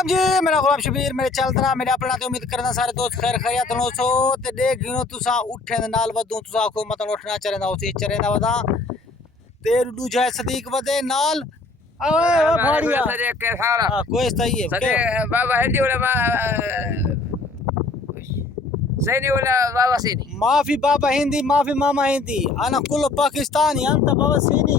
सलाम जी, मेरा गुलाम शबीर मेरे चलदा मेरे अपना ते उम्मीद करना सारे दोस्त खैर खैरियत नो सो ते देख गिनो तुसा उठे दे नाल वदू तुसा को मतलब उठना चरेंदा उसी चरेंदा वदा ते दूजा सदीक वदे नाल ओए ओ भाड़िया सरे के सारा कोई सही है सरे बाबा हिंदी वाला सैनी वाला बाबा सैनी माफी बाबा हिंदी माफी मामा हिंदी अना कुल पाकिस्तानी अंत बाबा सैनी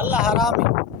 अल्लाह हरामी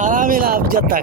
हरामी ला जब तक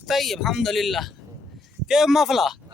सही अल्हम्दुलिल्लाह के मफला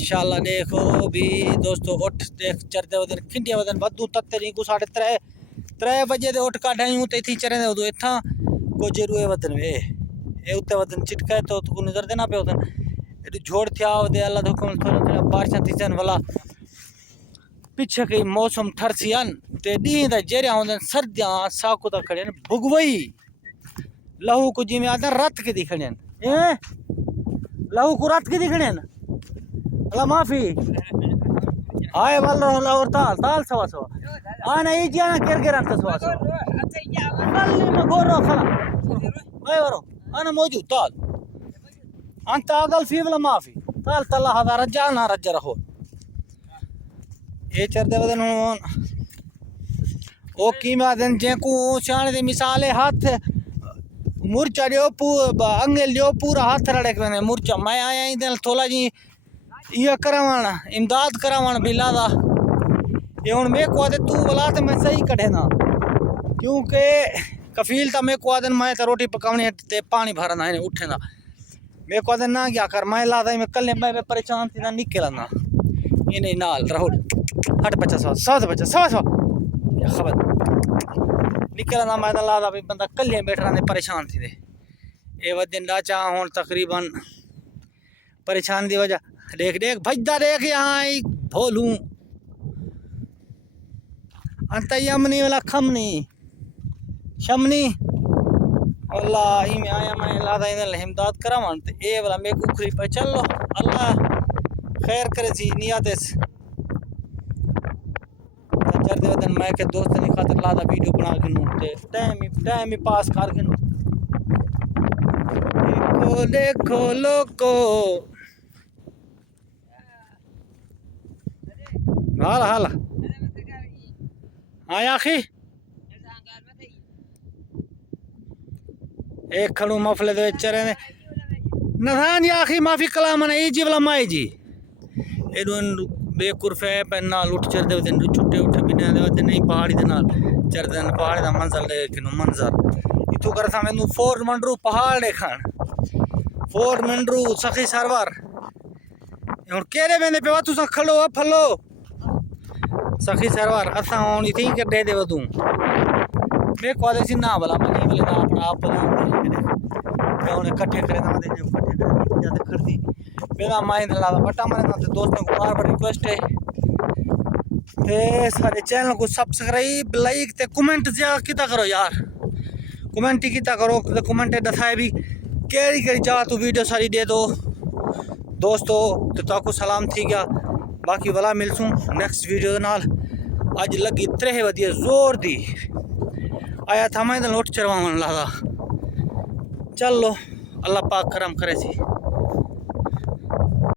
इंशाल्लाह देखो भी दोस्तों उठ देख चरदे वदन खिंडिया वदन बदू तत्ते को 3:30 बजे दे उठ काढायूं ते थी चरदे उदो इथा को जरूए वदन वे ए उते वदन चिटकाए तो को नजर देना पे वदन एडी झोड़ थिया दे अल्लाह दो हुक्म थोड़ा थोड़ा बारिश थीसन वाला पीछे के मौसम ठरसियन ते डी दा जेरिया होंदन सर्दियां साकू दा खड़े भुगवई लहू को जिमे आदा रत के दिखणन ए लहू को रत के दिखणन अल्लाह माफी आए वाला और ताल ताल सवा सवा आना ये जाना केर केर अंत सवा सवा कल में गोरो खला ओए वरो अना मौजूद ताल अंत अगल फी वाला माफी ताल तला हजार जाना रज रहो ये चरदे वदन ओ कीमा दिन जेकू शान दी मिसाल है हाथ मुरचा लियो अंगल लियो पूरा हाथ रड़े के मुरचा मैं आया इधर थोला जी ये करावण इमदाद करावण बिला दा ये हुन मैं को दे तू बला ते मैं सही कढे ना क्योंकि कफील ता मैं को दिन मैं तो रोटी पकावनी ते पानी भरना है उठे ना मैं को दिन ना क्या कर मैं ला दा मैं कल मैं परेशान थी ना निकल ना ये नहीं नाल राहुल हट बच्चा सौ बच्चा सौ या खबर निकल ना मैं ला दा बंदा कल बैठ रहा परेशान थी दे ए वदिन लाचा हुन तकरीबन परेशान दी वजह देख देख भजदा देख यहाँ भोलू अंत यमनी वाला खमनी शमनी अल्लाह ही में आया मैं लादा इधर हिमदाद करावन ते ए वाला मैं कुखरी पे चल लो अल्लाह खैर करे सी नियत चर दे वदन मैं के दोस्त ने खातिर लादा वीडियो बना के नु ते टाइम ही पास कर के नु देखो लोको हाला हाला हाँ आखी एक खड़ू मफले दे चरे ने नहान या आखी माफी कलाम ने ई जी वाला माई जी एडन बेकुरफे पे नाल उठ चरदे वदन छुट्टे उठ बिना दे वदन नहीं पहाड़ी दे नाल चरदे पहाड़ दा मंजर दे किनु मंजर इतु कर सा मेनू 4 मंडरू पहाड़ देखण 4 मंडरू सखी सरवर हुन केरे वेंदे पे तू सा खलो फलो सखी सरवर असा होनी थी के दे वदू मैं कॉलेज ना वाला मनी वाले ना अपना आप मैं उन्हें इकट्ठे करे ना दे जो इकट्ठे करे ज्यादा खर्ची मेरा माइंड ला बटा मारे ना तो दोस्तों को बार बार रिक्वेस्ट है ते सारे चैनल को सब्सक्राइब लाइक ते कमेंट ज्यादा किता करो यार कमेंट ही किता करो ते कमेंट दसाए भी केरी केरी चाह तू वीडियो सारी दे दो दोस्तों तो ताको सलाम थी गया बाकी वाला मिलसूं नेक्स्ट वीडियो दे नाल अज लगी 3 वधिया जोर दी आया था मैं लोट चरवावन लादा चलो अल्लाह पाक करम करे सी।